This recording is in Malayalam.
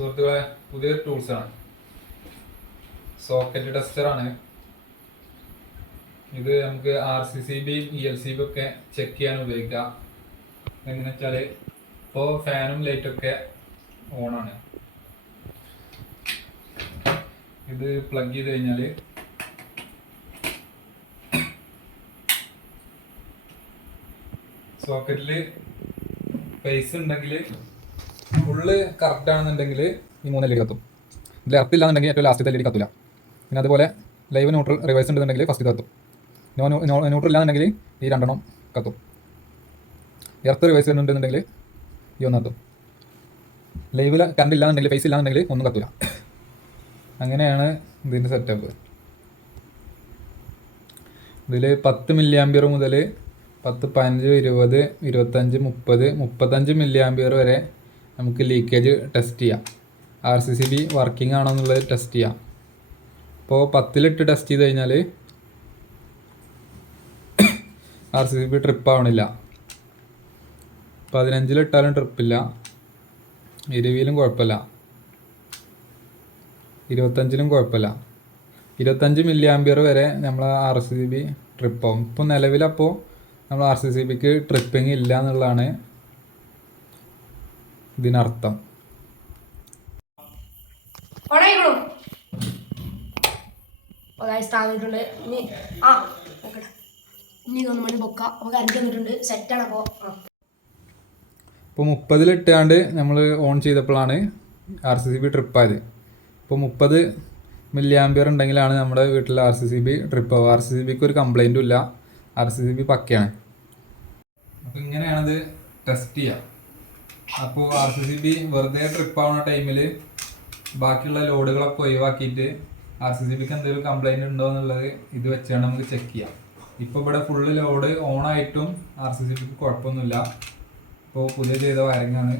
സുഹൃത്തുക്കളെ, പുതിയൊരു ടൂൾസാണ്, സോക്കറ്റ് ടെസ്റ്ററാണ് ഇത്. നമുക്ക് RCCB ELCB ഒക്കെ ചെക്ക് ചെയ്യാൻ ഉപയോഗിക്കാം. എങ്ങനെ വെച്ചാൽ ഇപ്പോൾ ഫാനും ലൈറ്റൊക്കെ ഓണാണ്. ഇത് പ്ലഗ് ചെയ്ത് കഴിഞ്ഞാൽ സോക്കറ്റിൽ ഫേസ് ഉണ്ടെങ്കിൽ ഫുള്ള് കറക്റ്റ് ആണെന്നുണ്ടെങ്കിൽ ഈ 3 LED കത്തും. ഇതിൽ എർത്ത് ഇല്ലാന്നുണ്ടെങ്കിൽ ഏറ്റവും ലാസ്റ്റത്തെ LED കത്തില്ല. പിന്നെ അതുപോലെ ലൈവ് ന്യൂട്രൽ റിവേഴ്സ് ഉണ്ടെന്നുണ്ടെങ്കിൽ ഫസ്റ്റ് കത്തും. ന്യൂട്രൽ ഇല്ലാന്നുണ്ടെങ്കിൽ ഈ 2 കത്തും. എർത്ത് റിവേഴ്സ് ഉണ്ടെന്നുണ്ടെങ്കിൽ ഈ 1 കത്തും. ലൈവിൽ കറണ്ട് ഇല്ലാന്നുണ്ടെങ്കിൽ ഫേസ് ഇല്ലാന്നുണ്ടെങ്കിൽ ഒന്നും കത്തില്ല. അങ്ങനെയാണ് ഇതിൻ്റെ സെറ്റപ്പ്. ഇതിൽ 10 mA മുതൽ 10, 15, 20, 25, 30, 35 mA വരെ നമുക്ക് ലീക്കേജ് ടെസ്റ്റ് ചെയ്യാം. RCCB വർക്കിംഗ് ആണോ എന്നുള്ളത് ടെസ്റ്റ് ചെയ്യാം. ഇപ്പോൾ 10 ടെസ്റ്റ് ചെയ്ത് കഴിഞ്ഞാൽ RCCB ട്രിപ്പ് ആവണില്ല. 15 ട്രിപ്പില്ല. 20 കുഴപ്പമില്ല. 25 കുഴപ്പമില്ല. 25 mA വരെ നമ്മൾ RCCB ട്രിപ്പ് ആവും. ഇപ്പോൾ നിലവിലപ്പോൾ നമ്മൾ RCCBക്ക് ട്രിപ്പിംഗ് ഇല്ല എന്നുള്ളതാണ് ഇതിനർത്ഥം. ഇപ്പോൾ 30 ഇട്ടാണ്ട് നമ്മൾ ഓൺ ചെയ്തപ്പോഴാണ് RCCB ട്രിപ്പായത്. ഇപ്പോൾ 30 mA ഉണ്ടെങ്കിലാണ് നമ്മുടെ വീട്ടിൽ RCCB ട്രിപ്പ് ആവുക. RCCBക്ക് ഒരു കംപ്ലൈൻറ്റും ഇല്ല. RCCB പക്കയാണ്. അപ്പോൾ ഇങ്ങനെയാണത് ടെസ്റ്റ് ചെയ്യുക. അപ്പോൾ RCCB വെറുതെ ട്രിപ്പ് ആവുന്ന ടൈമിൽ ബാക്കിയുള്ള ലോഡുകളൊക്കെ ഒഴിവാക്കിയിട്ട് RCCBക്ക് എന്തെങ്കിലും കംപ്ലൈൻറ്റ് ഉണ്ടോ എന്നുള്ളത് ഇത് വെച്ചാണ് നമുക്ക് ചെക്ക് ചെയ്യാം. ഇപ്പോൾ ഇവിടെ ഫുള്ള് ലോഡ് ഓണായിട്ടും RCCBക്ക് കുഴപ്പമൊന്നുമില്ല. ഇപ്പോൾ പുതിയ ചെയ്ത വയറിങ്ങാണ്.